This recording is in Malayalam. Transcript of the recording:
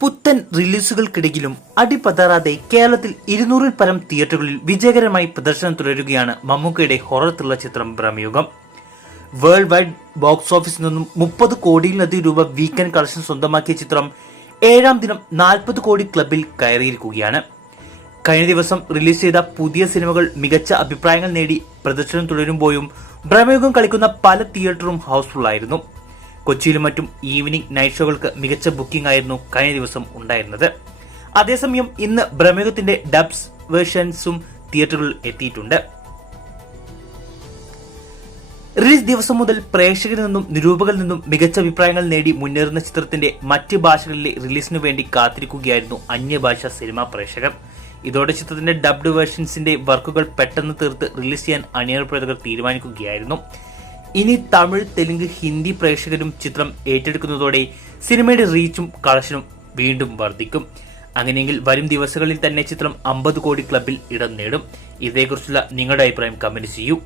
പുത്തൻ റിലീസുകൾക്കിടയിലും അടിപതറാതെ കേരളത്തിൽ 200-ൽ പരം തിയേറ്ററുകളിൽ വിജയകരമായി പ്രദർശനം തുടരുകയാണ് മമ്മൂക്കയുടെ ഹൊറർ ത്രില്ലർ ചിത്രം ബ്രഹ്മയുഗം. വേൾഡ് വൈഡ് ബോക്സ് ഓഫീസിൽ നിന്നും 30 കോടിയിലധികം രൂപ വീക്കെൻഡ് കളക്ഷൻ സ്വന്തമാക്കിയ ചിത്രം 7ാം ദിനം 40 കോടി ക്ലബിൽ കയറിയിരിക്കുകയാണ്. കഴിഞ്ഞ ദിവസം റിലീസ് ചെയ്ത പുതിയ സിനിമകൾ മികച്ച അഭിപ്രായങ്ങൾ നേടി പ്രദർശനം തുടരുമ്പോഴും ബ്രഹ്മയുഗം കളിക്കുന്ന പല തിയേറ്ററും ഹൗസ്ഫുൾ ആയിരുന്നു. കൊച്ചിയിലും മറ്റും ഈവനിംഗ് നൈറ്റ് ഷോകൾക്ക് മികച്ച ബുക്കിംഗ് ആയിരുന്നു കഴിഞ്ഞ ദിവസം ഉണ്ടായിരുന്നത്. അതേസമയം ഇന്ന് ബ്രഹ്മയുഗത്തിന്റെ ഡബ്സ് വേർഷൻസും തിയേറ്ററുകളിൽ എത്തിയിട്ടുണ്ട്. റിലീസ് ദിവസം മുതൽ പ്രേക്ഷകരിൽ നിന്നും നിരൂപകരിൽ നിന്നും മികച്ച അഭിപ്രായങ്ങൾ നേടി മുന്നേറുന്ന ചിത്രത്തിന്റെ മറ്റ് ഭാഷകളിലെ റിലീസിനു വേണ്ടി കാത്തിരിക്കുകയായിരുന്നു അന്യഭാഷാ സിനിമാ പ്രേക്ഷകർ. ഇതോടെ ചിത്രത്തിന്റെ ഡബ്ഡ് വേർഷൻസിന്റെ വർക്കുകൾ പെട്ടെന്ന് തീർത്ത് റിലീസ് ചെയ്യാൻ അണിയറ പ്രവർത്തകർ തീരുമാനിക്കുകയായിരുന്നു. ഇനി തമിഴ്, തെലുങ്ക്, ഹിന്ദി പ്രേക്ഷകരും ചിത്രം ഏറ്റെടുക്കുന്നതോടെ സിനിമയുടെ റീച്ചും കളക്ഷനും വീണ്ടും വർദ്ധിക്കും. അങ്ങനെയെങ്കിൽ വരും ദിവസങ്ങളിൽ തന്നെ ചിത്രം 50 കോടി ക്ലബിൽ ഇടം നേടും. ഇതേക്കുറിച്ചുള്ള നിങ്ങളുടെ അഭിപ്രായം കമന്റ് ചെയ്യൂ.